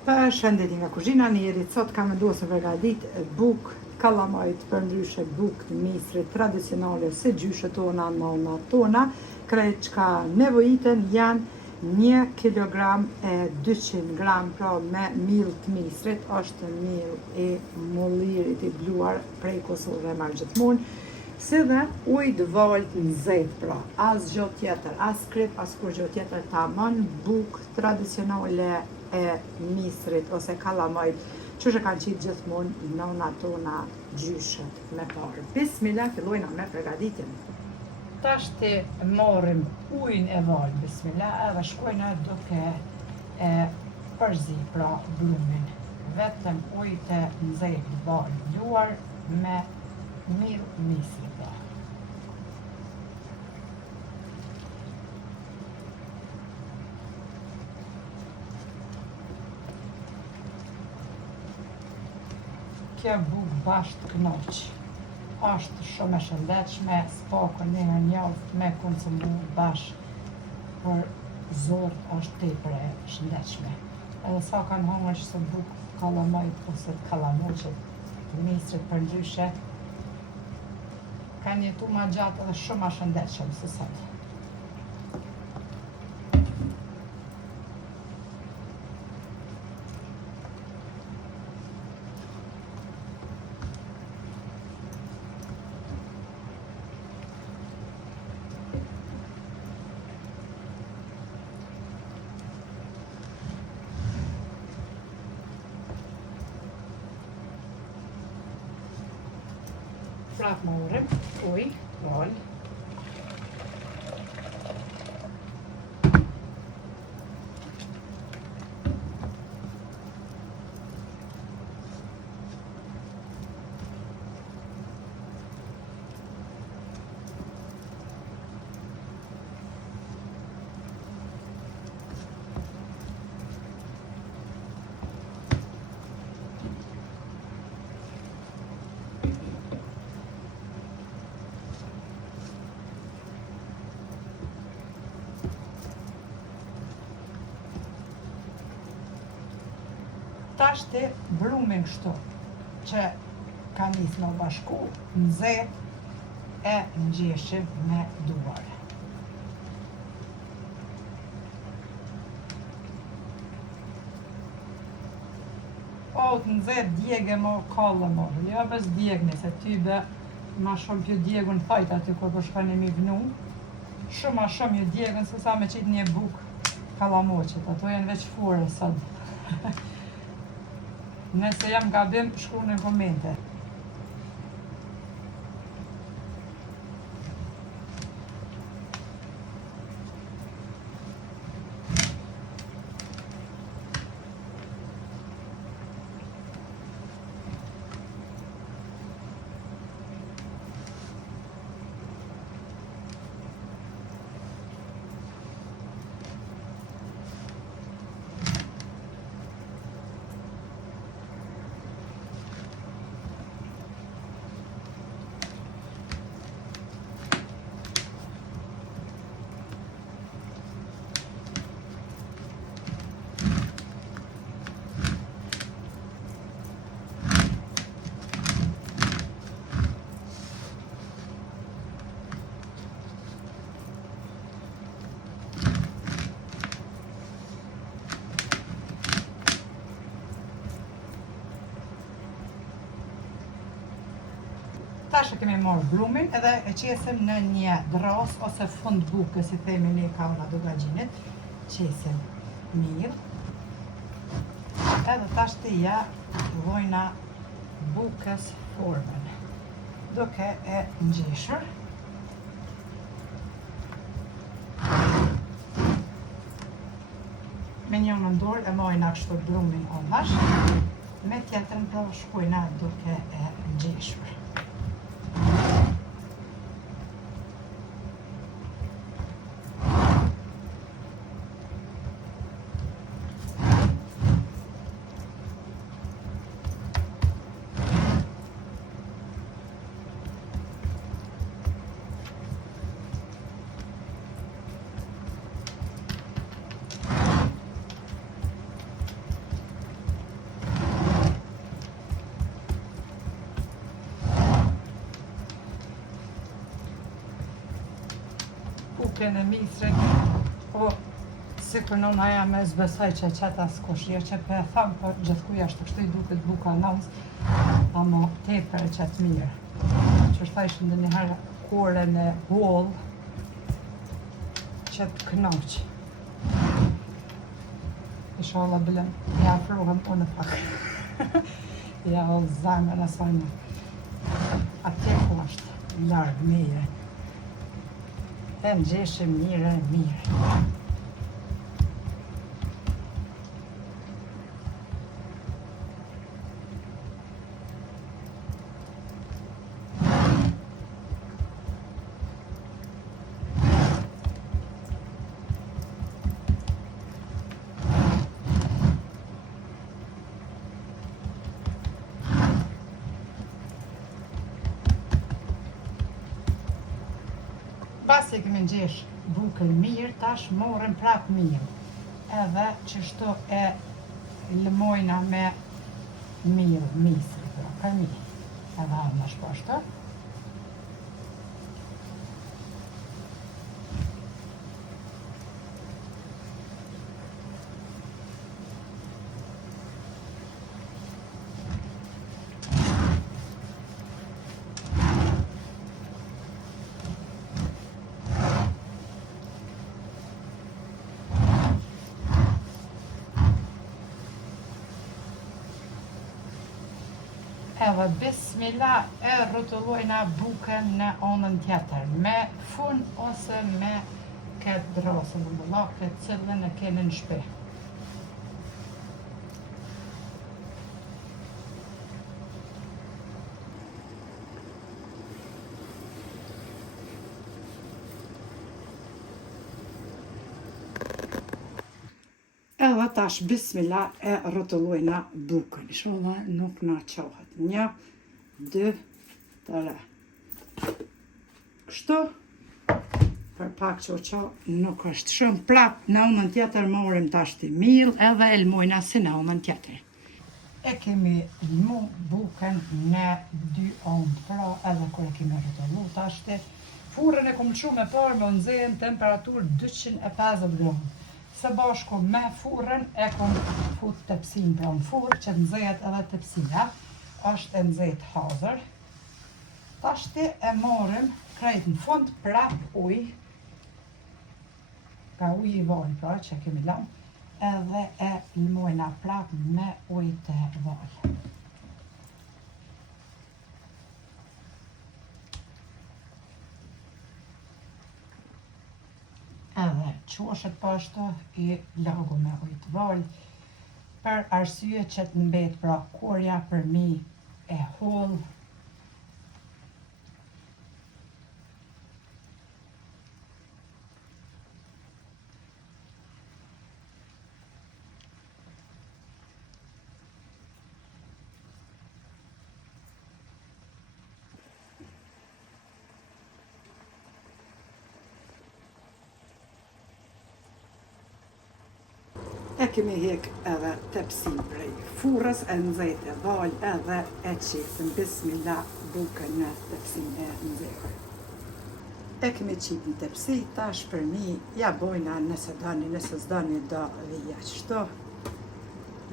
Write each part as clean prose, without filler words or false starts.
Përshëndetje nga kuzhina Njerit, sot kam vendosur të përgatit bukë kallamajt, për ndryshe bukë të misrit tradicionale se gjyshet tona, nonna tona. Krejt çka nevojiten janë 1 kg e 200 gram, pra me miell të misrit, është miell i mullirit i bluar prej Kosovë, marr gjithmonë. Si dhe ujë të valt në zejt, pra as gjë tjetër, as krip, as kur gjë tjetër, tamam bukë tradicionale e misrit ose kallamajt, që kanë qitë gjithmonë nona tona gjyshet me parë. Bismillah, fillojna me përgatitjen. Tash të marrim ujin e val, bismillah, edhe shkojna duke e përzi, pra blumin. Vetëm ujë të nxehtë val bluar me miell misri. Kjo bukë bashkë të kënaq. Është shumë e shëndetshme, s'pakon një herë njavë me konsumu bashkë, për zort është tepër e shëndetshme. Edhe sa kanë hangër që se bukë kallamajt ose të kallamoqet të misrit për ndryshe, kanë jetu ma gjatë edhe shumë ma shëndetshëm se sot. Prap marrim ujë, val. Tash të blumin kështu, që ka nisë në bashku, nxehtë e ngjeshim me duar. O, të nxehtë djegë mo kallë mo, jo bes djegni, se ty be ma shumë pjo djegun thajt aty kur për shkani mi vnu, shumë ma shumë ju djegën se sa me qitë një bukë kallamoqet, ato janë veç fore sot. Nëse jam gabim, shkru në komente. Tash e kemi marrë blumin edhe e qesim në një dras ose fund buke, si themi ne kauna dogagjinit. Qesim mirë. Edhe tash të ja vojna bukës formën, duke e ngjeshur. Me një në dorë e mojna kështu blumin ondash, me tjetërën pra shkojna duke e ngjeshur. bukën e misrit, o si kur nëna ja me zbesoj që qëta s'kush, jo që për e thamë, për gjithkuj ashtë kështu i duket buka nëns, ama tepër e qëtë mirë. Që është thajshë ndë njëherë koren e holl, që të knoq. Inshallah bilem, ja afrohem unë pak. Ja o zemën e sajnë. Atje ku është largë mire. E në gjeshë mire. Pasi kemi gjesh bukën mirë, tash morën prap mirë. Edhe që shto e lëmojna me mirë, misri, për mirë. Edhe amë është poshtë. Edhe bismillah e rrotullojna bukën në anën tjetër, me fun ose me këtë drasën në bullake, cilën e keni në shtëpi. Edhe tash bismillah e rrotullojna bukën. Inshallah nuk na qohet. 1, 2, 3. Kështu për pak që nuk është shumë prap në anën tjetër morim tash të mill edhe e lmojna si në anën tjetër. E kemi lmu bukën në 2 anë, pra edhe kur e kemi rrotullu tash të furrën e kom çu me parë me nxehën temperaturë 250 gradë. Së bashku me furrën e kom fut tepsin pra në furrë që të nxehet edhe tepsia, është e nxehtë hazër. Tashti e morim krejt në fund prap ujë, ka ujë i val pra që kemi lanë, edhe e lmojna prap me ujë të val. Edhe qoshet pashtu i lagu me ujë të val, për arsye që të mbet pra korja për mi e holl. E kemi hek edhe tepsin prej furrës e nxehtë e val edhe e qitëm bismillah bukën në tepsin e nxehtë. E kemi qitë në tepsi, tash për mi ja bojna nëse dani, nëse s'dani do vija qështu.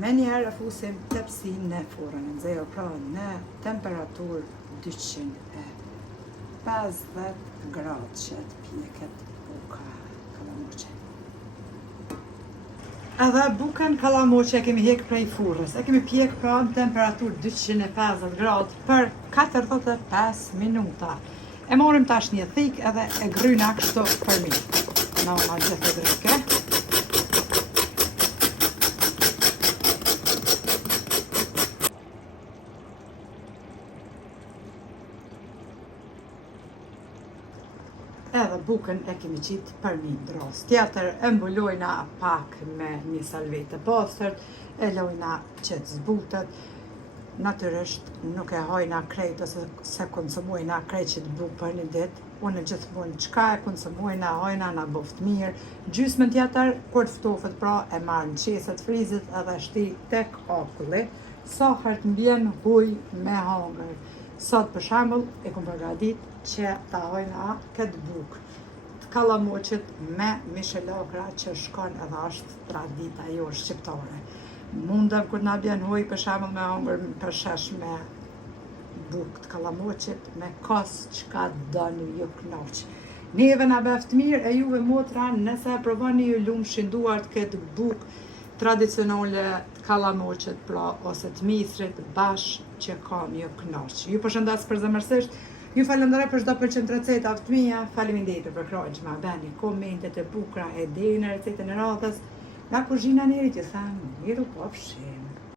Me njerë e fusim tepsin në furrën e nxehtë, pra në temperaturë 250 gradë që të pjeket buka kalamoqe. Edhe bukën kalamoqe e kemi hek prej furrës, e kemi pjek pra në temperaturë 250 gradë për 45 minuta. E morim tash një thik edhe e gryna kështu për mi. Në ona gjithë e dryke. Edhe bukën e kemi qitë për një dros tjetër, e mbulojna pak me një salvetë pastërt, e lojna që të zbutet. Natyrisht nuk e hajna krejt ose se konsumojna krejt që të bukë për një ditë. Unë gjithmonë çka e konsumojna, hajna na boft mirë. Gjysmën tjetër, kur të ftofet pra e marr në qeset frizit edhe shti tek akulli. Sa herë të mbjen huj me hangër. Sot për shembull e kom përgatit që ta hajna këtë bukë. Të kallamoqet me mishelakra që shkon edhe është tradita jo shqiptare. Mundem kur na bjen hoj për shembull me hongër për shesh me bukë të kallamoqet me kos çka doni ju knaq. Neve na beft mirë e juve motra nëse e provoni ju lumshin duart këtë bukë tradicionale të kallamoqet pra ose të misrit bash që kam ju knaq. Ju përshëndes përzemërsisht. Ju falenderoj për çdo përqend recetave të mia. Faleminderit për krahun që ma bëni komentet e bukura e deri në recetën e radhës. Nga kuzhina njerit ju them, miru po fshi.